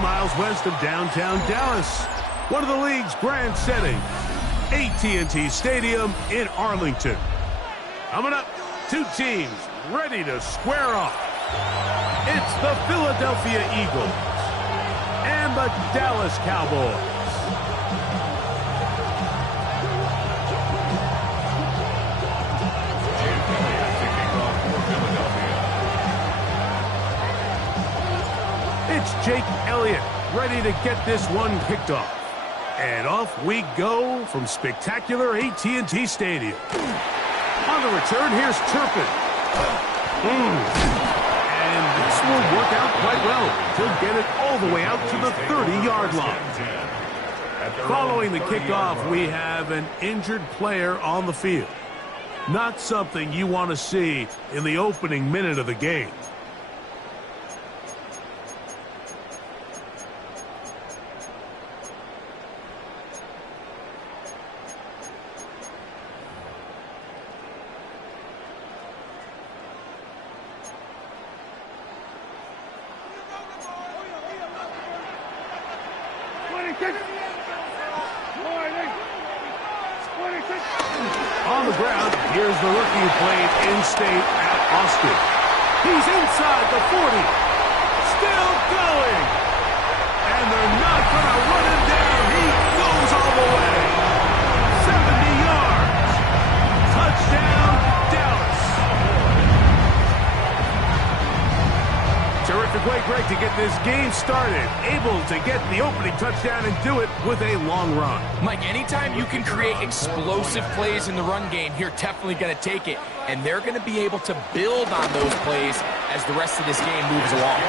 Miles west of downtown Dallas, one of the league's grand settings, AT&T Stadium in Arlington. Coming up, two teams ready to square off. It's the Philadelphia Eagles and the Dallas Cowboys. It's Jake Elliott ready to get this one kicked off. And off we go from spectacular AT&T Stadium. On the return, here's Turpin. And this will work out quite well. He'll get it all the way out to the 30-yard line. Following the kickoff, we have an injured player on the field. Not something you want to see in the opening minute of the game. On the ground, here's the rookie who played in-state at Austin. He's inside the 40. Still going. And they're not going to run him down. He goes all the way. 70 yards. Touchdown, Dallas. Terrific way, Greg, to get this game started. Able to get the opening touchdown and do it with a long run. Mike, anytime you can create explosive plays in the run game, you're definitely going to take it. And they're going to be able to build on those plays as the rest of this game moves along.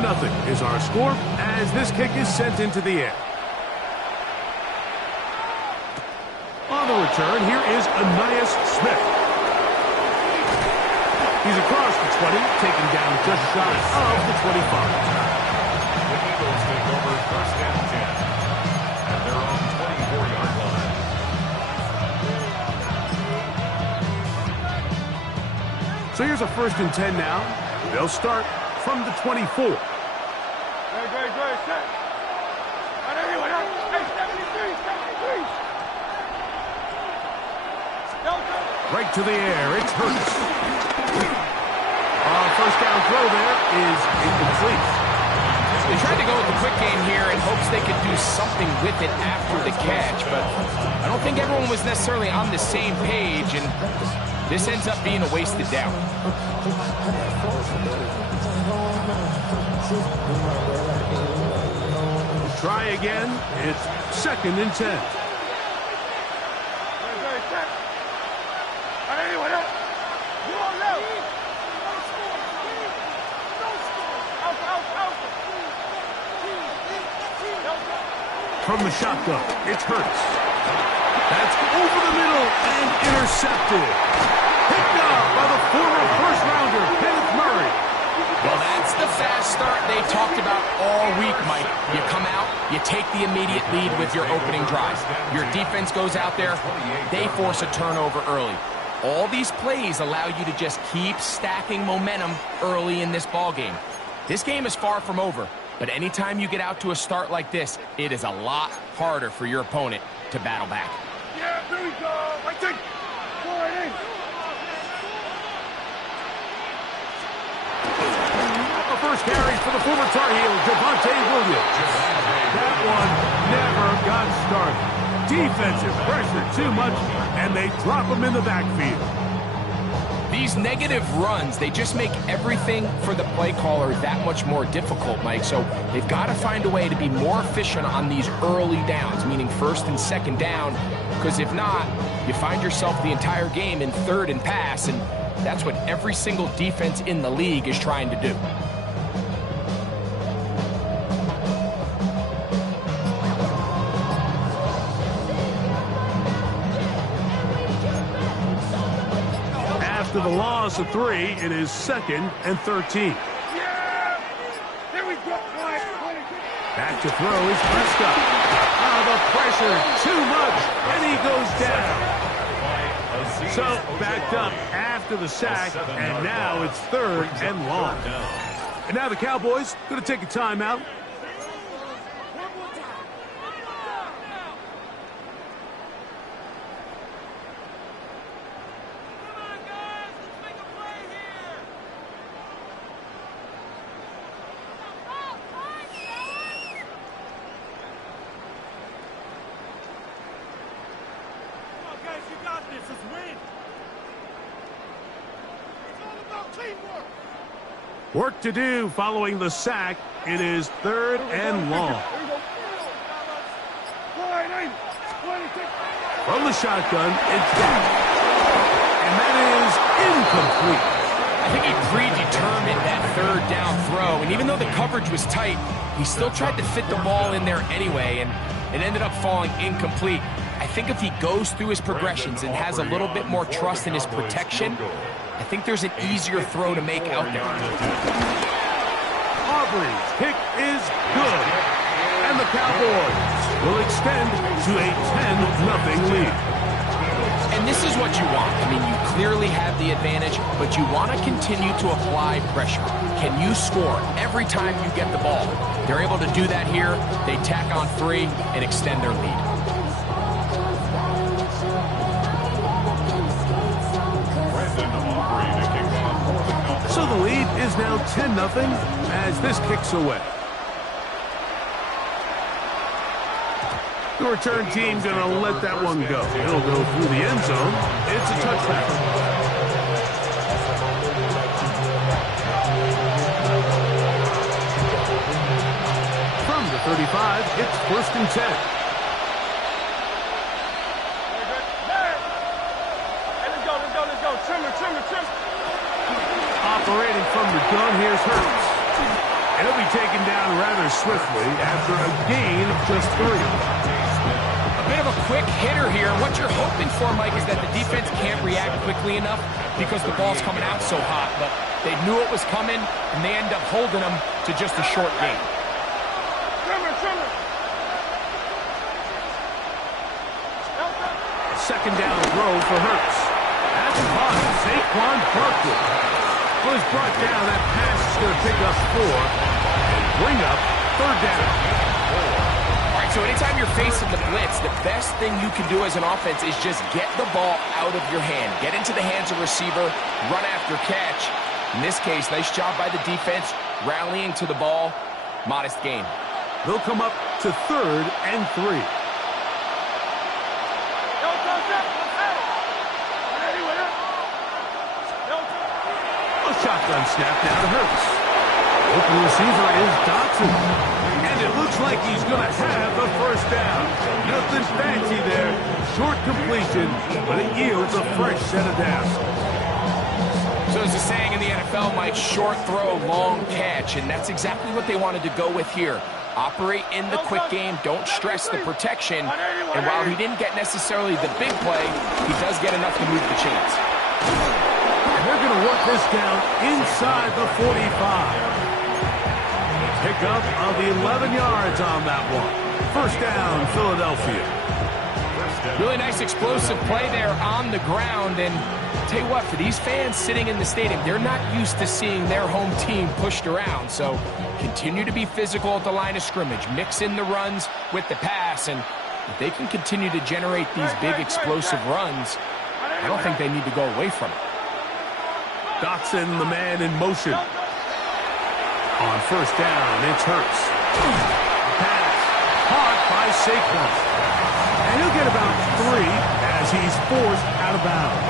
Nothing is our score as this kick is sent into the air. On the return, here is Anias Smith. He's across the 20, taken down just shy of the 25. The Eagles take over first and 10 at their own 24-yard line. So here's a first and 10 now. They'll start from the 24. Right to the air, it's Hurts. First down throw there is incomplete. They tried to go with the quick game here in hopes they could do something with it after the catch, but I don't think everyone was necessarily on the same page, and this ends up being a wasted down. Try again. It's second and 10. From the shotgun, it's Hurts. That's over the middle and intercepted. Picked up by the former first-rounder, Kenneth Murray. Well, that's the fast start they talked about all week, Mike. You come out, you take the immediate lead with your opening drive. Your defense goes out there, they force a turnover early. All these plays allow you to just keep stacking momentum early in this ballgame. This game is far from over, but anytime you get out to a start like this, it is a lot harder for your opponent to battle back. Yeah, there we go. I think. The first carry for the former Tar Heel, Javonte Williams. That one never got started. Defensive pressure too much, and they drop him in the backfield. The These negative runs, they just make everything for the play caller that much more difficult, Mike. So they've got to find a way to be more efficient on these early downs, meaning first and second down, because if not, you find yourself the entire game in third and pass, and that's what every single defense in the league is trying to do. After the loss of 3, it is 2nd and 13. Yeah! There we go. Back to throw is Prescott. Oh, the pressure, too much, and he goes down. So, backed up after the sack, and now it's 3rd and long. And now the Cowboys going to take a timeout. Work to do following the sack. It is 3rd and long. From the shotgun, it's down. And that is incomplete. I think he predetermined that 3rd down throw, and even though the coverage was tight, he still tried to fit the ball in there anyway, and it ended up falling incomplete. I think if he goes through his progressions and has a little bit more trust in his protection, I think there's an easier throw to make out there. Aubrey's kick is good. And the Cowboys will extend to a 10-0 lead. And this is what you want. I mean, you clearly have the advantage, but you want to continue to apply pressure. Can you score every time you get the ball? They're able to do that here. They tack on 3 and extend their lead. So the lead is now 10-0 as this kicks away. The return team going to let that one go. It'll go through the end zone. It's a touchback. From the 35, it's 1st and 10. Let's go. Trim. Operating from the gun, here's Hurts. And he'll be taken down rather swiftly after a gain of just 3. A bit of a quick hitter here. What you're hoping for, Mike, is that the defense can't react quickly enough because the ball's coming out so hot. But they knew it was coming, and they end up holding them to just a short gain. Trimmer. Second down throw for Hurts. That's caught. Saquon Barkley was brought down. That pass is going to pick up 4 and bring up 3rd down. All right, so anytime you're facing the blitz, the best thing you can do as an offense is just get the ball out of your hand. Get into the hands of receiver, run after catch. In this case, nice job by the defense, rallying to the ball. Modest gain. They'll come up to 3rd and 3. Shotgun snap now to Hurts. Open receiver is Dotson. And it looks like he's going to have the 1st down. Nothing fancy there. Short completion, but it yields a fresh set of downs. So as a saying in the NFL, Mike, short throw, long catch. And that's exactly what they wanted to go with here. Operate in the quick game. Don't stress the protection. And while he didn't get necessarily the big play, he does get enough to move the chains. They're going to work this down inside the 45. Pick up of the 11 yards on that one. 1st down, Philadelphia. Really nice explosive play there on the ground. And I'll tell you what, for these fans sitting in the stadium, they're not used to seeing their home team pushed around. So continue to be physical at the line of scrimmage. Mix in the runs with the pass. And if they can continue to generate these big explosive runs, I don't think they need to go away from it. Dotson, the man in motion. On 1st down, it's Hurts. Pass caught by Saquon. And he'll get about 3 as he's forced out of bounds.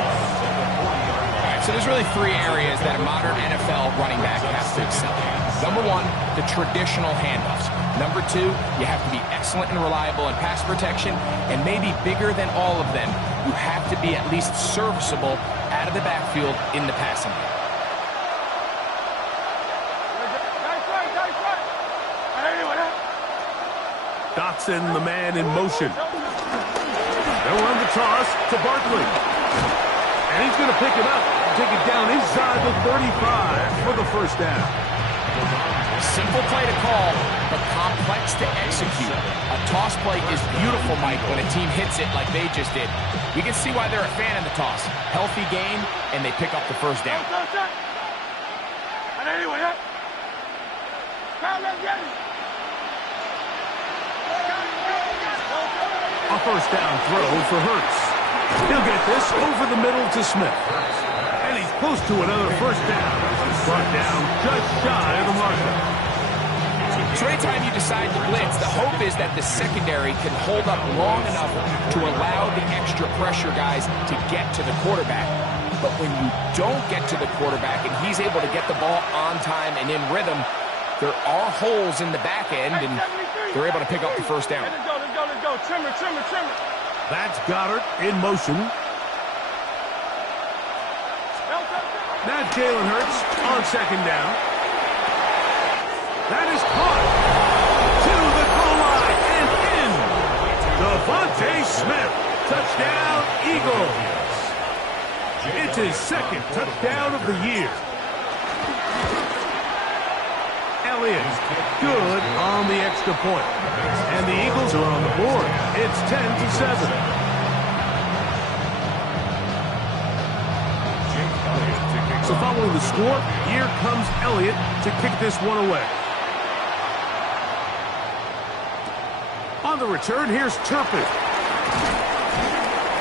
So there's really three areas that a modern NFL running back has to excel in. Number one, the traditional handoffs. Number two, you have to be excellent and reliable in pass protection, and maybe bigger than all of them, you have to be at least serviceable out of the backfield in the passing game. Dotson, the man in motion. They'll run the toss to Barkley. And he's going to pick it up and take it down inside the 35 for the first down. Simple play to call, but complex to execute. A toss play is beautiful, Mike, when a team hits it like they just did. You can see why they're a fan of the toss. Healthy game, and they pick up the first down. A first down throw for Hurts. He'll get this over the middle to Smith. And he's close to another first down. Brought down just shy of the marker. So anytime you decide to blitz, the hope is that the secondary can hold up long enough to allow the extra pressure guys to get to the quarterback. But when you don't get to the quarterback and he's able to get the ball on time and in rhythm, there are holes in the back end, and they're able to pick up the first down. Let's go. Trimmer. That's Goddard in motion. Now Jalen Hurts on second down. That is caught to the goal line and in. Devontae Smith, touchdown Eagles. It's his second touchdown of the year. Elliott, good on the extra point. And the Eagles are on the board. It's 10-7. So following the score, here comes Elliott to kick this one away. On the return, here's Turpin.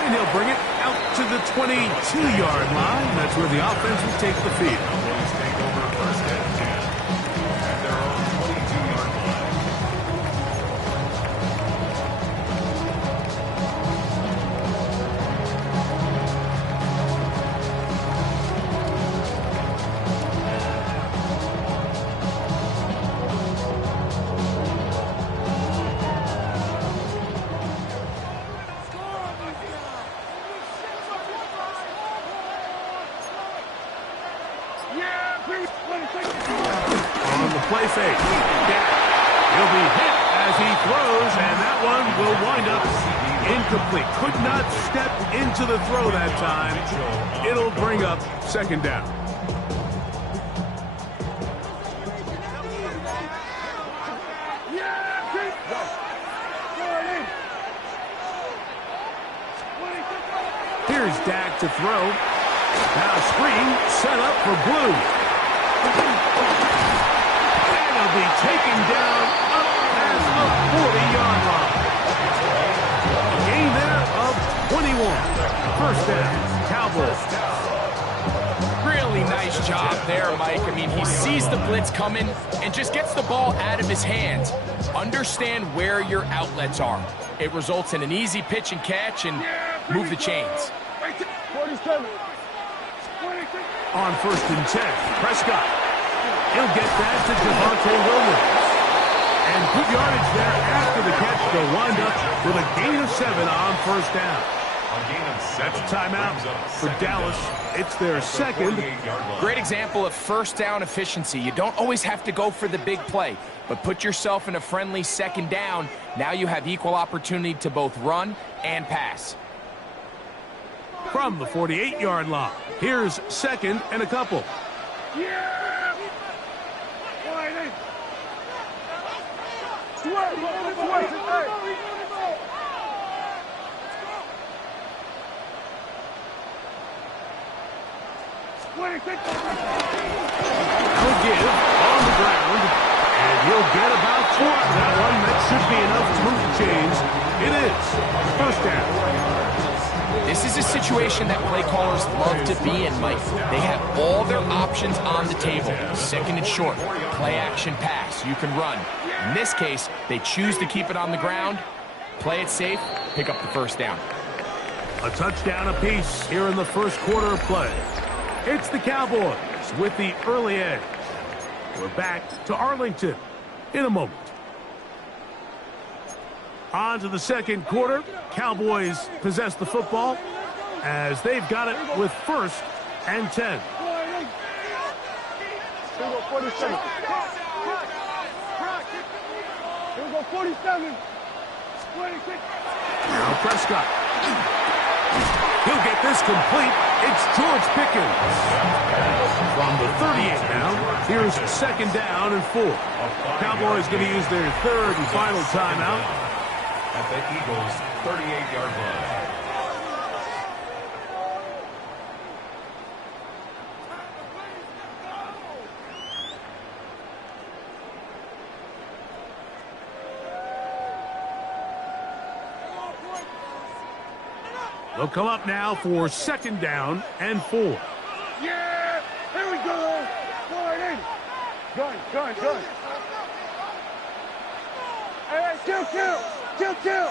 And he'll bring it out to the 22-yard line. That's where the offense will take the field. On the play fake. He'll be hit as he throws, and that one will wind up incomplete. Could not step into the throw that time. It'll bring up second down. Here's Dak to throw. Now screen set up for Blue. And he'll be taken down up past the 40-yard line. A gain there of 21. First down, Cowboys. Really nice job there, Mike. I mean, he sees the blitz coming and just gets the ball out of his hands. Understand where your outlets are. It results in an easy pitch and catch and move the chains. 47. On 1st and 10, Prescott. He'll get that to Javonte Williams. And good yardage there after the catch. They'll wind up with a gain of 7 on first down. That's a timeout for Dallas. It's their second. Great example of first down efficiency. You don't always have to go for the big play, but put yourself in a friendly second down. Now you have equal opportunity to both run and pass. From the 48-yard line, here's second and a couple. He'll give on the ground, and he'll get about 4 on that one. That should be enough to move the chains. It is first down. This is a situation that play callers love to be in, Mike. They have all their options on the table. Second and short, play action pass, you can run. In this case, they choose to keep it on the ground, play it safe, pick up the first down. A touchdown apiece here in the first quarter of play. It's the Cowboys with the early edge. We're back to Arlington in a moment. On to the second quarter. Cowboys possess the football as they've got it with 1st and 10. Here we go, 47. Here we go, 47. 26. Now Prescott. He'll get this complete. It's George Pickens. From the 38 now, here's 2nd down and 4. Cowboys going to use their 3rd and final timeout. At the Eagles' 38-yard line. They'll come up now for 2nd down and 4. Yeah! Here we go! Going in! Gun! Hey, kill!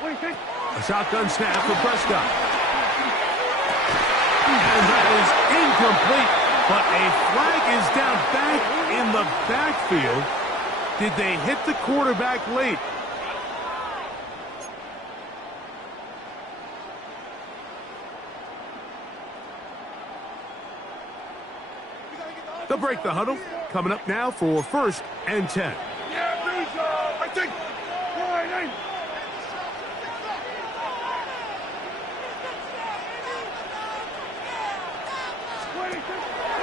What do you think? A shotgun snap for Prescott. And that is incomplete. But a flag is down back in the backfield. Did they hit the quarterback late? They'll break the huddle. Coming up now for 1st and 10. Yeah, here we go! I think! Going in!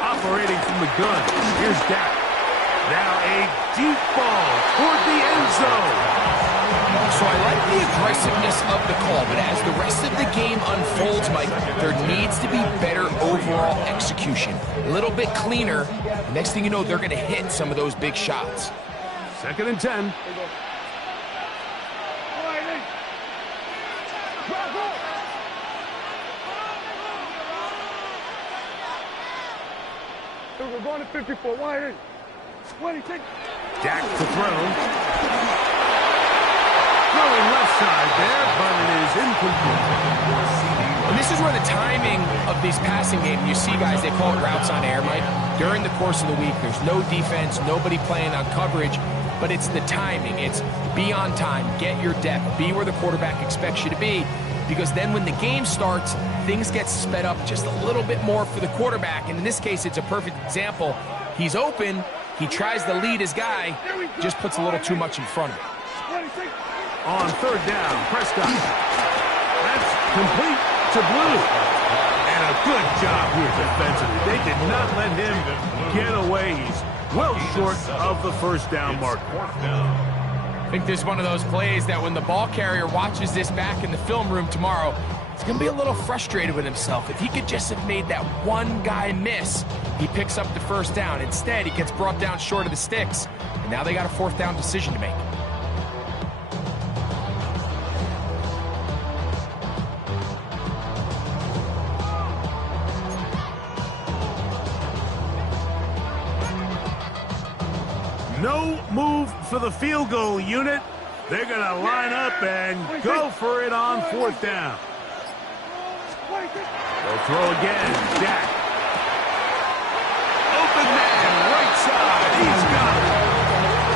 Operating from the gun. Here's Dak. Now a deep ball toward the end zone. So I like the aggressiveness of the call, but as the rest of the game unfolds, Mike, there needs to be better overall execution. A little bit cleaner. Next thing you know, they're going to hit some of those big shots. 2nd and 10. We're going to 54. Wide in. 26. Dak to throw. Throwing left side there, but it is incomplete. And this is where the timing of these passing games, you see guys, they call it routes on air, Mike. During the course of the week, there's no defense, nobody playing on coverage, but it's the timing. It's be on time, get your depth, be where the quarterback expects you to be, because then when the game starts, things get sped up just a little bit more for the quarterback. And in this case, it's a perfect example. He's open, he tries to lead his guy, just puts a little too much in front of him. On 3rd down, Prescott. That's complete to Blue. And a good job here defensively. They did not let him get away. He's well short of the 1st down marker. I think there's one of those plays that when the ball carrier watches this back in the film room tomorrow, he's going to be a little frustrated with himself. If he could just have made that one guy miss, he picks up the 1st down. Instead, he gets brought down short of the sticks, and now they got a 4th down decision to make. No move for the field goal unit. They're going to line up and go for it on 4th down. They'll throw again. Dak. Open man, right side. He's got it.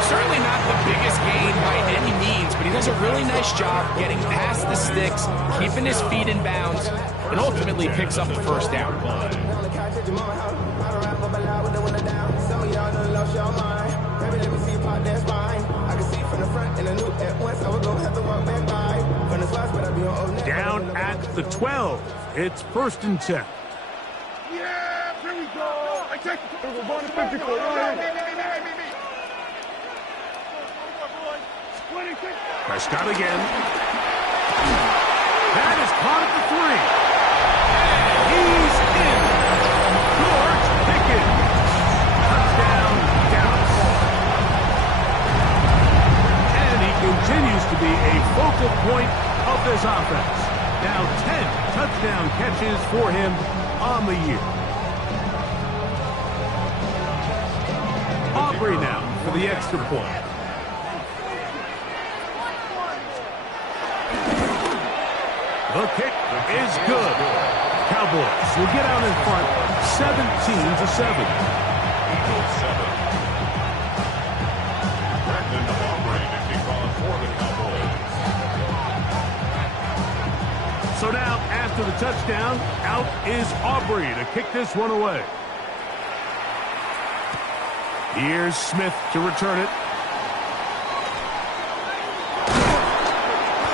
Certainly not the biggest gain by any means, but he does a really nice job getting past the sticks, keeping his feet in bounds, and ultimately picks up the 1st down. Down at the 12. It's 1st and 10. Yeah, here we go. I take it. We're going to 54. Prescott again. That is caught at the 3. And he's in. George Pickens. Touchdown, Dallas. And he continues to be a focal point of this offense. Now 10 touchdown catches for him on the year. Aubrey now for the extra point. The kick is good. Cowboys will get out in front 17-7. Eagles 7. Brandon Aubrey to kick off for the Cowboys. So now, after the touchdown, out is Aubrey to kick this one away. Here's Smith to return it.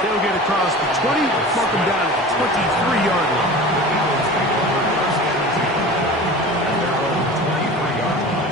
They'll get across the 20, mark them down at the 23-yard line. Eagles take over first and 10 at their own 23-yard line.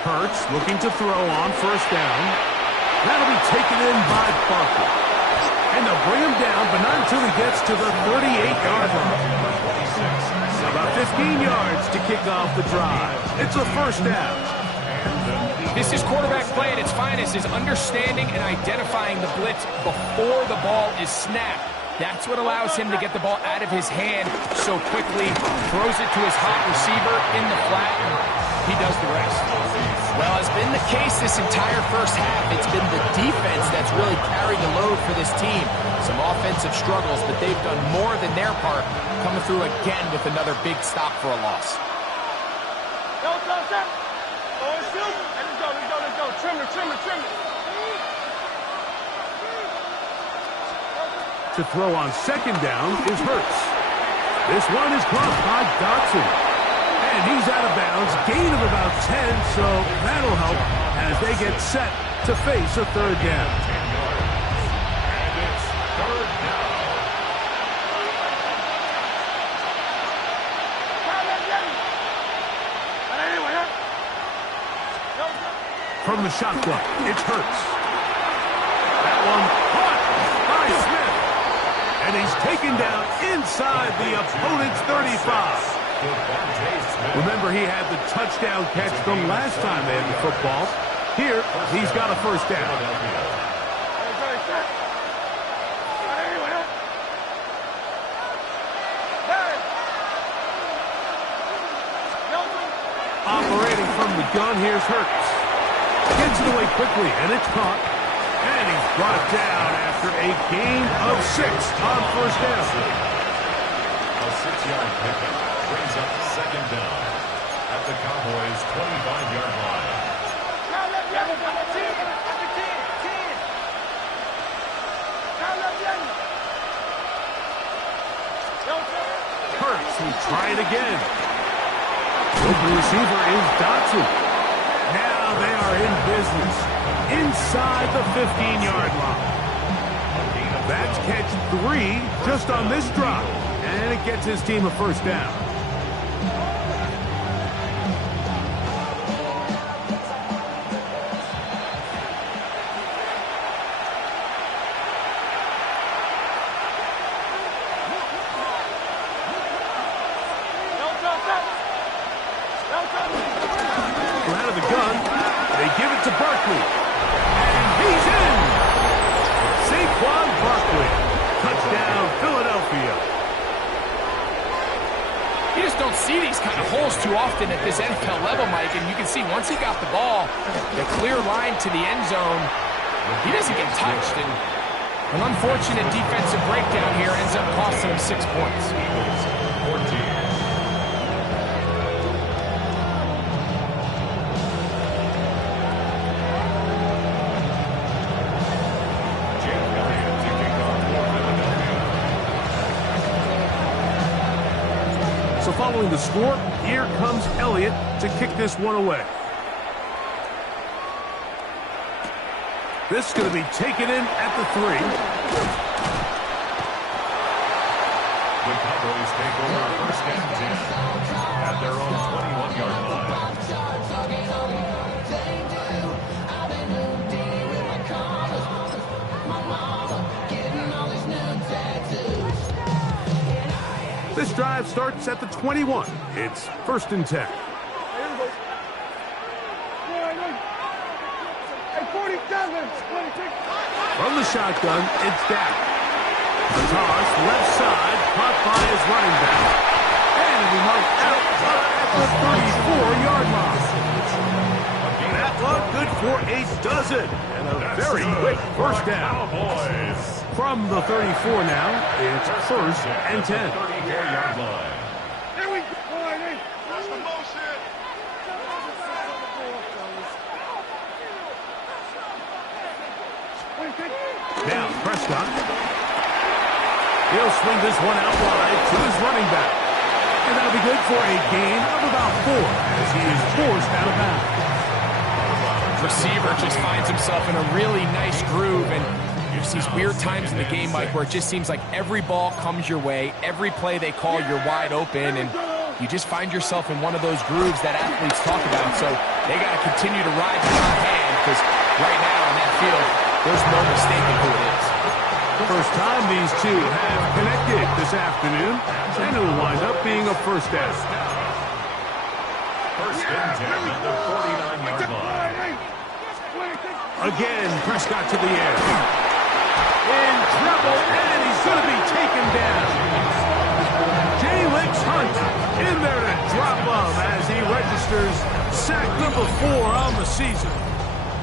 Hurts looking to throw on first down. That'll be taken in by Barkley. And they'll bring him down, but not until he gets to the 38-yard line. About 15 yards to kick off the drive. It's a first down. This is quarterback play at its finest, is understanding and identifying the blitz before the ball is snapped. That's what allows him to get the ball out of his hand so quickly, throws it to his hot receiver in the flat, and he does the rest. Well, it's been the case this entire first half. It's been the defense that's really carried the load for this team. Some offensive struggles, but they've done more than their part, coming through again with another big stop for a loss. To throw on second down is Hurts. This one is caught by Dotson. And he's out of bounds, gain of about 10, so that'll help as they get set to face a third down. And it's third down. From the shotgun, it's Hurts. That one caught by Smith. And he's taken down inside the opponent's 35. Remember, he had the touchdown catch the last time they had the football. Here, he's got a first down. Operating from the gun, here's Hurts. Gets it away quickly, and it's caught. And he's brought down after a gain of 6 on first down. A 6-yard pickup brings up second down at the Cowboys' 25-yard line. Hurts will try it again. Open receiver is Dotson. Now they are in business inside the 15-yard line. That's catch 3 just on this drive, and it gets his team a first down. Out of the gun, they give it to Barkley, and he's in. Saquon Barkley, touchdown Philadelphia. You just don't see these kind of holes too often at this NFL level, Mike, and you can see once he got the ball, the clear line to the end zone, he doesn't get touched, and an unfortunate defensive breakdown here ends up costing him 6 points. Eagles 14. So following the score, here comes Elliott to kick this one away. This is going to be taken in at the 3. The Cowboys take over first and 10 at their own 21-yard line. This drive starts at the 21. It's 1st and 10. From the shotgun, it's down. The toss, left side, caught by his running back. And it'll be marked out at the 34-yard line. That one good for a dozen. And a very quick first down. From the 34 now, it's 1st and 10. 34-yard line. Here we go. That's the motion. Now Prescott. He'll swing this one out wide to his running back. And that'll be good for a gain of about 4 as he is forced out of bounds. Receiver just finds himself in a really nice groove, and there's these weird times in the game, Mike, where it just seems like every ball comes your way, every play they call, you're wide open, and you just find yourself in one of those grooves that athletes talk about. So they got to continue to ride the hot hand, because right now in that field, there's no mistaking who it is. First time these two have connected this afternoon, and it will wind up being a first down. 1st and 10 at the 49-yard line. Again, Prescott to the air. In trouble, and he's going to be taken down. J-Licks Hunt in there to drop him as he registers sack number 4 on the season.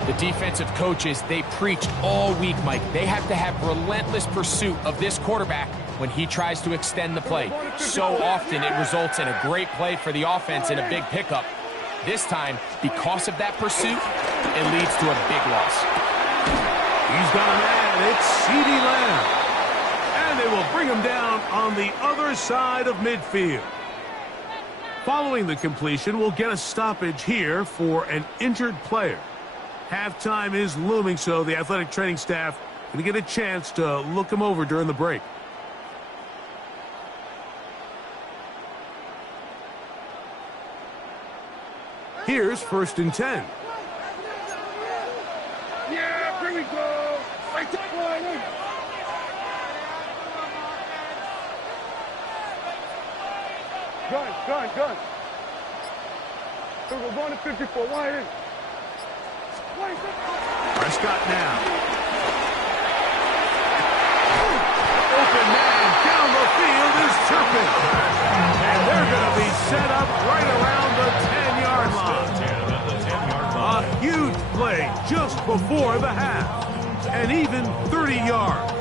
The defensive coaches, they preached all week, Mike. They have to have relentless pursuit of this quarterback when he tries to extend the play. So often it results in a great play for the offense and a big pickup. This time, because of that pursuit, it leads to a big loss. He's got a man. It's CeeDee Lamb. And they will bring him down on the other side of midfield. Following the completion, we'll get a stoppage here for an injured player. Halftime is looming, so the athletic training staff going to get a chance to look him over during the break. Here's 1st and 10. Yeah, here we go. Right to line. Gun. So we're going to 54. Wide in. Prescott now. Open man down the field is Turpin. And they're going to be set up right around the 10-yard line. A huge play just before the half. And even 30 yards.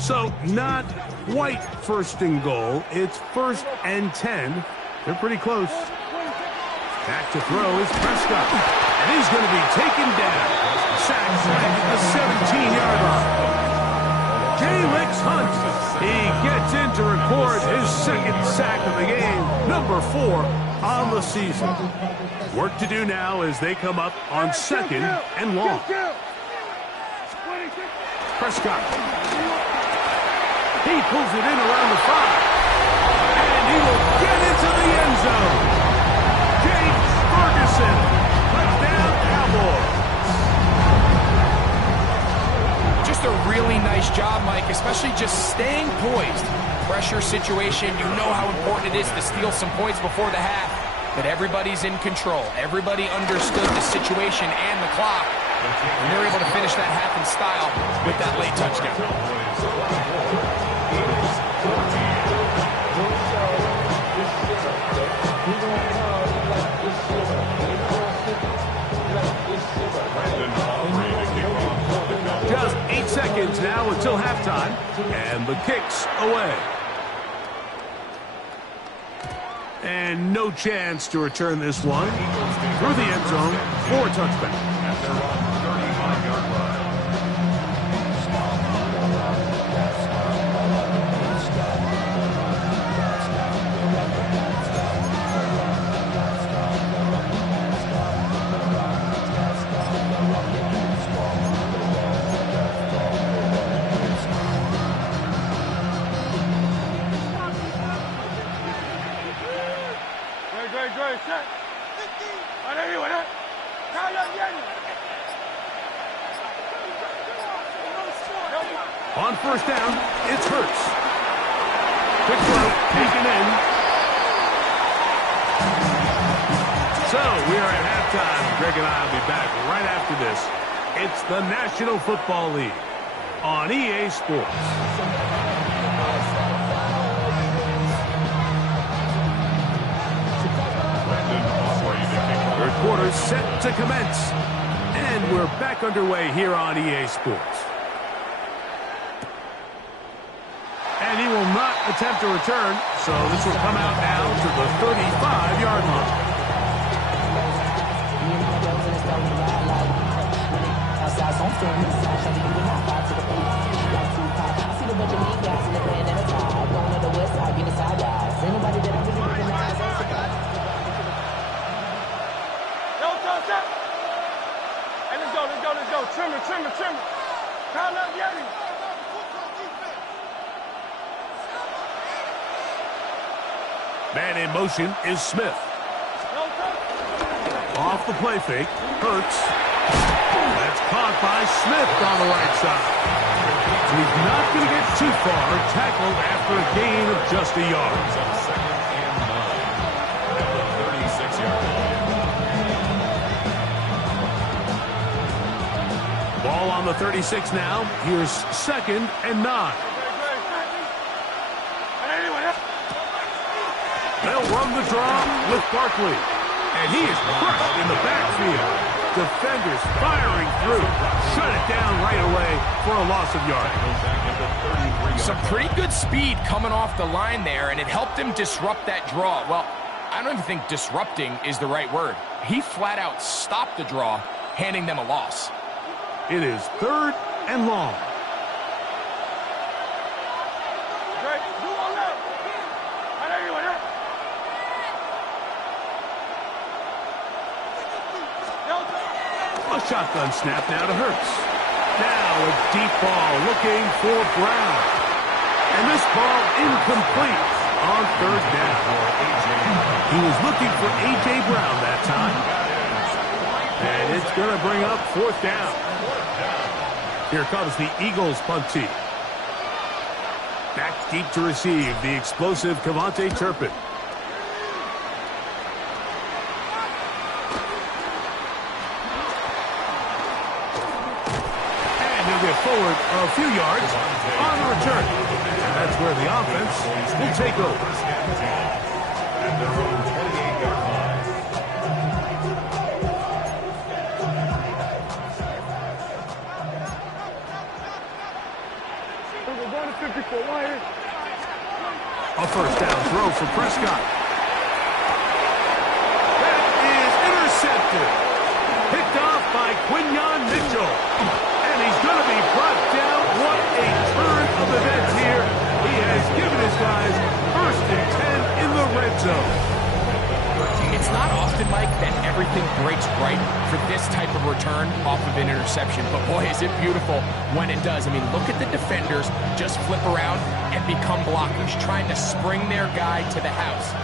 So not quite 1st and goal. It's 1st and 10. They're pretty close. Back to throw is Prescott. And he's going to be taken down. Sacked at the 17-yard line. J-Licks Hunt. He gets in to record his 2nd sack of the game. Number 4 on the season. Work to do now as they come up on 2nd and long. Prescott. He pulls it in around the 5. And he will get into the end zone. James Ferguson. Touchdown, Cowboys. Just a really nice job, Mike, especially just staying poised. Pressure situation, you know how important it is to steal some points before the half. But everybody's in control. Everybody understood the situation and the clock. And they're able to finish that half in style with that late touchdown. Just 8 seconds now until halftime, and the kick's away. And no chance to return this one through the end zone for a touchback. On first down, it's Hurts. Quick throw, taken in. So, we are at halftime. Greg and I will be back right after this. It's the National Football League on EA Sports. Third quarter set to commence. And we're back underway here on EA Sports. And he will not attempt a return, so this will come out now to the 35-yard line. Let's go. Trim it. Count up, Yeti. Man in motion is Smith. Off the play fake, Hurts. That's caught by Smith on the right side. He's not going to get too far, tackled after a gain of just a yard. Second and 9 at the 36-yard line. Ball on the 36 now. Here's second and 9. They'll run the draw with Barkley. And he is crushed in the backfield. Defenders firing through. Shut it down right away for a loss of yardage. Some pretty good speed coming off the line there, and it helped him disrupt that draw. Well, I don't even think disrupting is the right word. He flat out stopped the draw, handing them a loss. It is third and long. A shotgun snap now to Hurts. Now a deep ball looking for Brown. And this ball incomplete on third down. He was looking for A.J. Brown that time. And it's going to bring up fourth down. Here comes the Eagles punt team. Back deep to receive the explosive Kevontae Turpin. Forward a few yards on the return. And that's where the offense will take over. At their own 28-yard line. A first down throw for Prescott. That is intercepted. Picked off by Quinyon Mitchell. He's going to be brought down. What a turn of events here. He has given his guys first and 10 in the red zone. It's not often, Mike, that everything breaks right for this type of return off of an interception. But, boy, is it beautiful when it does. I mean, look at the defenders just flip around and become blockers, trying to spring their guy to the house.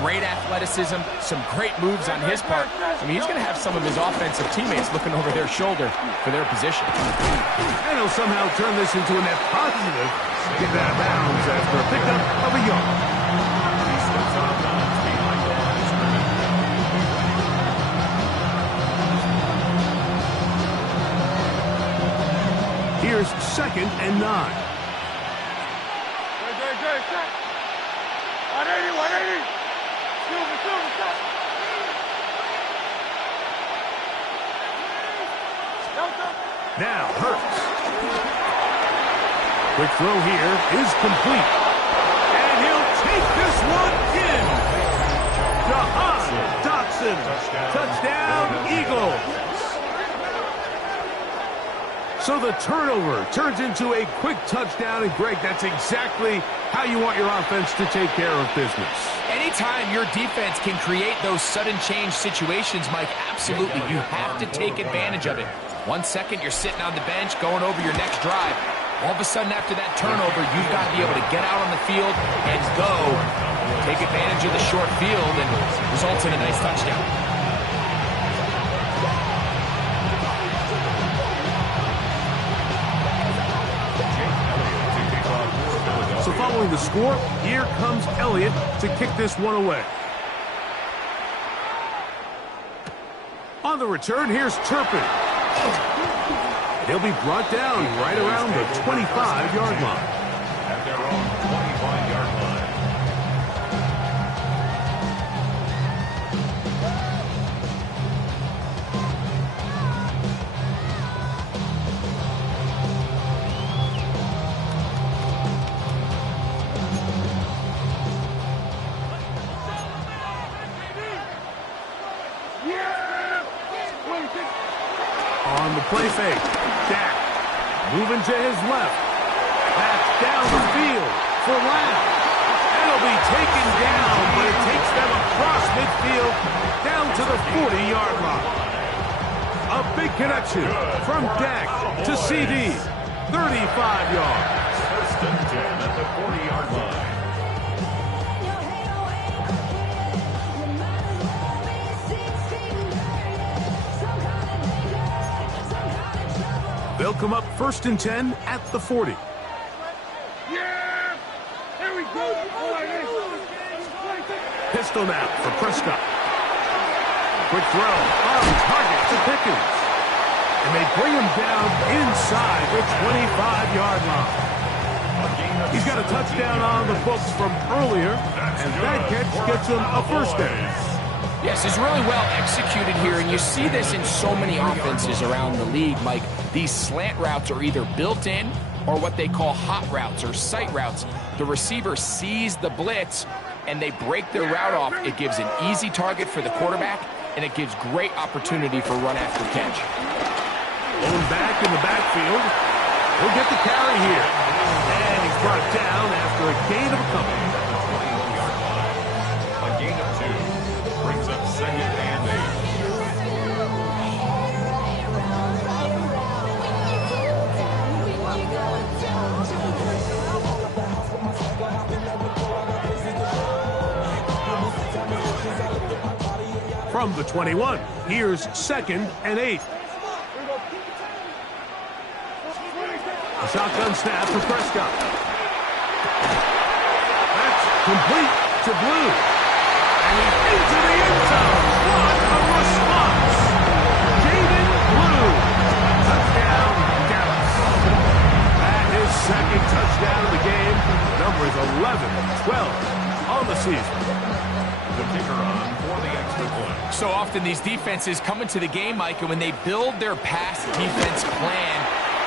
Great athleticism, some great moves on his part. I mean, he's going to have some of his offensive teammates looking over their shoulder for their position. And he'll somehow turn this into a net positive. Get that bounds after a pickup of a yard. Here's second and 9. 180. Now Hurts. Quick throw here is complete. And he'll take this one in. Jahan Dotson. Touchdown, Eagles. So the turnover turns into a quick touchdown. And, Greg, that's exactly how you want your offense to take care of business. Anytime your defense can create those sudden change situations, Mike, absolutely, you have to take advantage of it. 1 second, you're sitting on the bench, going over your next drive. All of a sudden, after that turnover, you've got to be able to get out on the field and go take advantage of the short field and results in a nice touchdown. So following the score, here comes Elliott to kick this one away. On the return, here's Turpin. He'll be brought down right around the 25-yard line. At their own 25-yard line. On the play fake, Dak moving to his left. That's down the field for Lamb. And it'll be taken down, but it takes them across midfield down to the 40-yard line. A big connection from Dak to CD. 35 yards. First and 10 at the 40-yard line. They'll come up first and 10 at the 40. Yeah! Here we go! Pistol now for Prescott. Quick throw on target to Pickens. And they bring him down inside the 25-yard line. He's got a touchdown on the books from earlier, and that catch gets him a first down. Yes, it's really well executed here, and you see this in so many offenses around the league, Mike. These slant routes are either built in or what they call hot routes or sight routes. The receiver sees the blitz, and they break their route off. It gives an easy target for the quarterback, and it gives great opportunity for run after catch. Going back in the backfield. He'll get the carry here. And he's brought down after a gain of a couple. A gain of 2 brings up second and 8. From the 21, here's second and 8. A shotgun snap for Prescott. That's complete to Blue. And he's into the end zone. What a response. Jaden Blue. Touchdown, Dallas. And his second touchdown of the game. Numbers 11-12 on the season. The kicker on for the extra point. So often these defenses come into the game, Mike, and when they build their pass defense plan,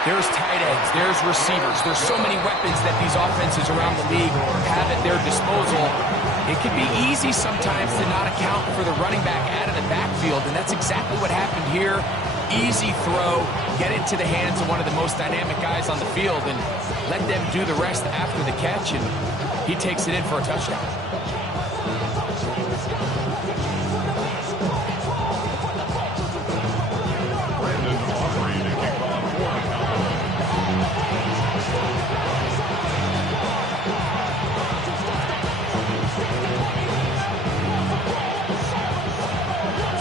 there's tight ends, there's receivers. There's so many weapons that these offenses around the league have at their disposal. It can be easy sometimes to not account for the running back out of the backfield, and that's exactly what happened here. Easy throw, get into the hands of one of the most dynamic guys on the field, and let them do the rest after the catch, and he takes it in for a touchdown.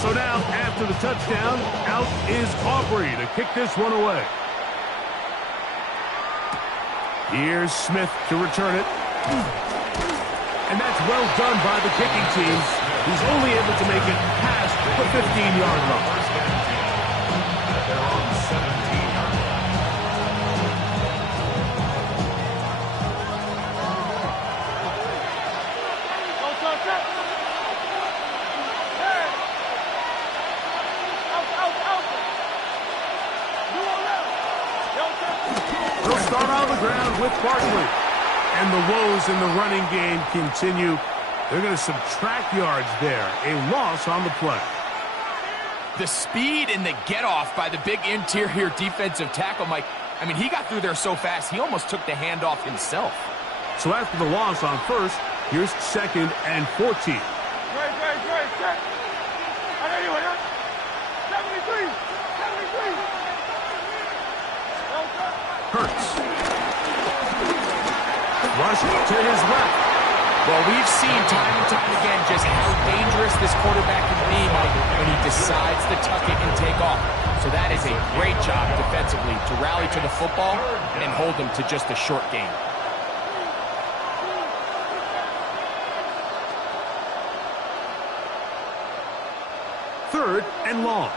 So now, after the touchdown, out is Aubrey to kick this one away. Here's Smith to return it. And that's well done by the kicking team. He's only able to make it past the 15-yard line. They're on 17-yard line. They'll start on the ground with Barkley. And the woes in the running game continue. They're going to subtract yards there. A loss on the play. The speed and the get-off by the big interior defensive tackle, Mike. I mean, he got through there so fast, he almost took the handoff himself. So after the loss on first, here's second and 14. Great, check. I got you here. 73. Hurts. Rush to his left. Well, we've seen time and time again just how dangerous this quarterback can be, Mike, when he decides to tuck it and take off. So that is a great job defensively to rally to the football and hold them to just a short gain. Third and long.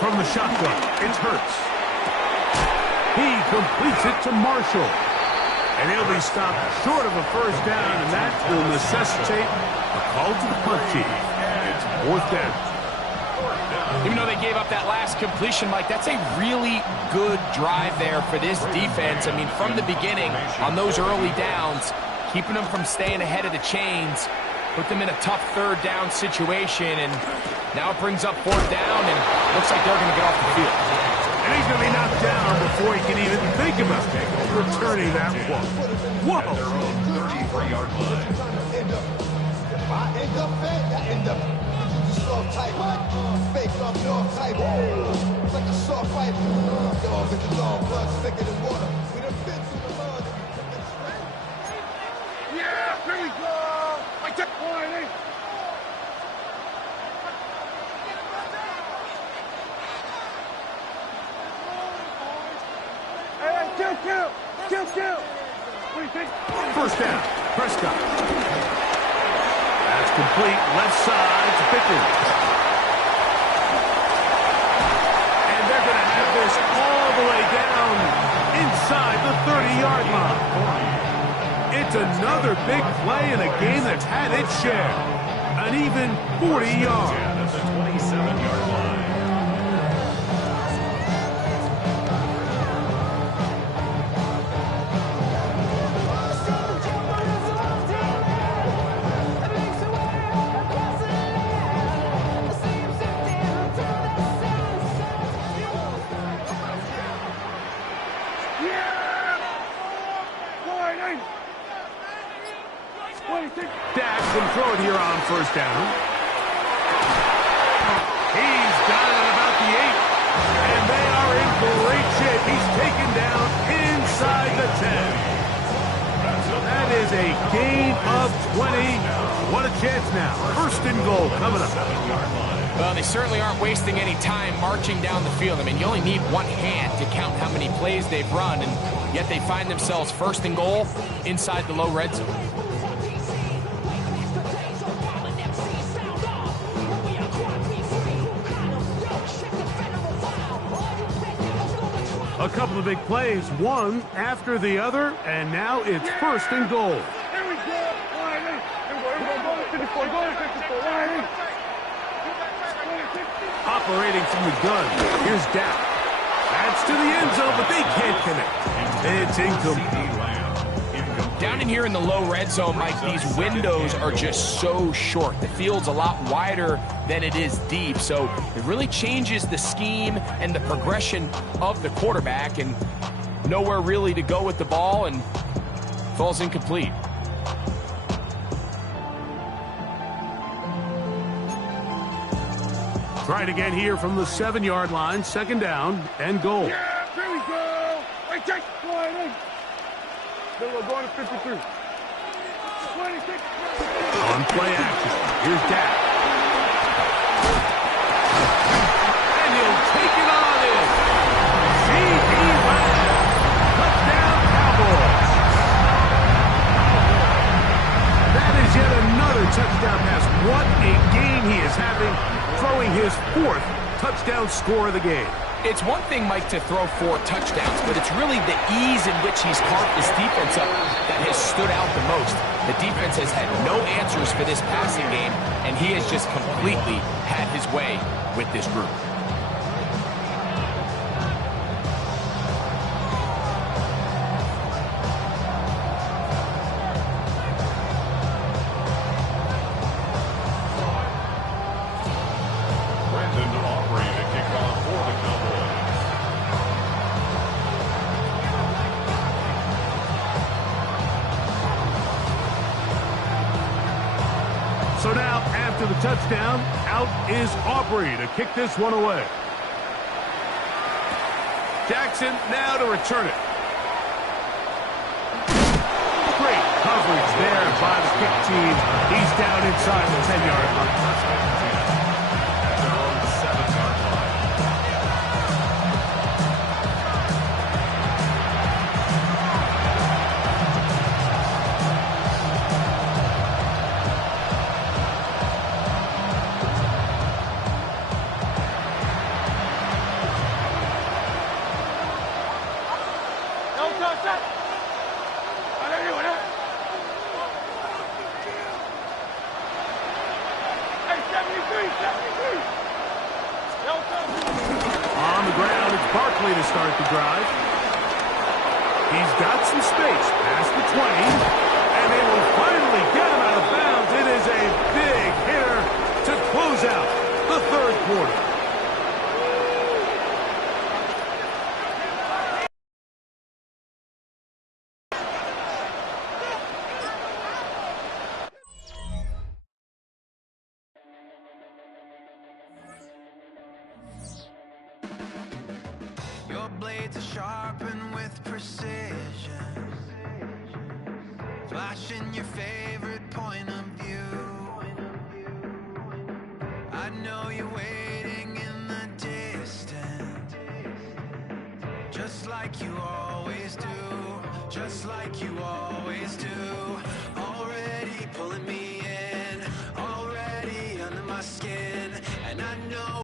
From the shotgun, it's Hurts. He completes it to Marshall. And he'll be stopped short of a first down, and that will necessitate a call to the punt team. It's fourth down. Even though they gave up that last completion, Mike, that's a really good drive there for this defense. I mean, from the beginning, on those early downs, keeping them from staying ahead of the chains, put them in a tough third down situation, and now it brings up fourth down, and looks like they're going to get off the field. And he's going to be knocked down before he can even think about returning that one. Whoa! 33-yard line. Fake up north type. Like a soft fight. Dog with the long blood thicker than water. We done been through the mud. Yeah, here we go. I took one. Hey, kill. What do you think? First down, Prescott. That's complete, left side to Pickens. And they're going to have this all the way down inside the 30-yard line. It's another big play in a game that's had its share. An even 40 yards. That's the 27-yard line. Dak can throw it here on first down. He's got it at about the 8. And they are in great shape. He's taken down inside the 10. That is a gain of 20. What a chance now. First and goal coming up. Well, they certainly aren't wasting any time marching down the field. I mean, you only need one hand to count how many plays they've run, and yet they find themselves first and goal inside the low red zone. A couple of big plays, one after the other, and now it's first and goal. Here we go. Go to 54. Go to 54. Operating from the gun. Here's Dak. That's to the end zone, but they can't connect. It's incomplete. Down in here in the low red zone, Mike, these windows are just so short. The field's a lot wider than it is deep, so it really changes the scheme and the progression of the quarterback, and nowhere really to go with the ball, and falls incomplete. Try it again here from the 7-yard line, second down and goal. Yeah, here we go. Wait, take one. We're going to 53. 26. On play action. Here's Dak. And he'll take it on in. C.D. Lamb. Touchdown, Cowboys. That is yet another touchdown pass. What a game he is having, throwing his 4th touchdown score of the game. It's one thing, Mike, to throw 4 touchdowns, but it's really the ease in which he's carved this defense up that has stood out the most. The defense has had no answers for this passing game, and he has just completely had his way with this group. After the touchdown, out is Aubrey to kick this one away. Jackson now to return it. Great coverage there by the kick team. He's down inside the 10-yard line. At their own 7-yard line. On the ground, it's Barkley to start the drive. He's got some space past the 20, and they will finally get him out of bounds. It is a big hitter to close out the third quarter. Your blades are sharpened with precision, flashing your favorite point of view. I know you're waiting in the distance, just like you always do, just like you always do.